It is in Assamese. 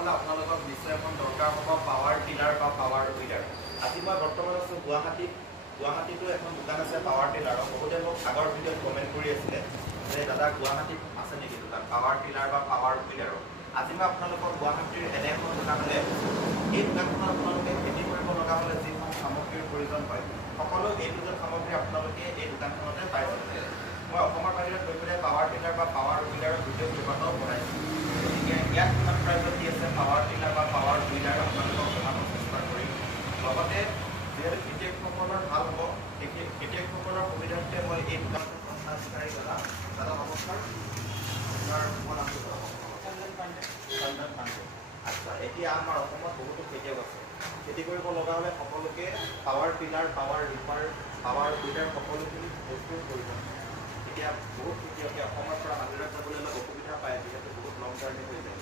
হ'লে আপোনালোকক নিশ্চয় এখন দৰকাৰ হ'ব পাৱাৰ টিলাৰ বা পাৱাৰ উইডাৰ। আজি মই বৰ্তমান আছোঁ গুৱাহাটীত। গুৱাহাটীতো এখন দোকান আছে পাৱাৰ টিলাৰৰ। বহুতে মোক আগৰ ভিডিঅ'ত কমেণ্ট কৰি আছিলে যে দাদা গুৱাহাটীত আছে নেকি দোকান পাৱাৰ টিলাৰ বা পাৱাৰ উইডাৰৰ। আজি মই আপোনালোকক গুৱাহাটীৰ এনে এখন দোকানলৈ এই দোকানখনত আপোনালোকে খেতি কৰিব লগা হ'লে যিসমূহ সামগ্ৰীৰ প্ৰয়োজন হয় সকলো এই দুজন সামগ্ৰী আপোনালোকে এই দোকানখনতে পাই যাব। মই অসমৰ বাহিৰত গৈ পেলাই পাৱাৰ টিলাৰ বা পাৱাৰ উইডাৰৰ ভিডিঅ' কেইবাটাও বনাইছোঁ। গতিকে ইয়াত কিমান প্ৰাইজত দি আছে পাৱাৰ টিলাৰ বা পাৱাৰ উইডাৰ আপোনালোকক জনাব চেষ্টা কৰিম। লগতে যিহেতু খেতিয়কসকলৰ ভাল হ'ব খেতিয়কসকলৰ সুবিধাৰ্থে মই এই দোকানখন সঞ্চালকাৰী দাদা নমস্কাৰ। আপোনাৰ মোৰ নামটো চন্দন পাণ্ডে। আচ্ছা, এতিয়া আমাৰ অসমত বহুতো খেতিয়ক আছে। খেতি কৰিব লগা হ'লে সকলোকে power tiller power reaper power weeder সকলোখিনি বস্তুৰ প্ৰয়োজন। এতিয়া বহুত খেতিয়কে অসমৰ পৰা বাহিৰত যাবলৈ অলপ অসুবিধা পায় যিহেতু বহুত লং জাৰ্ণি হৈ যায়।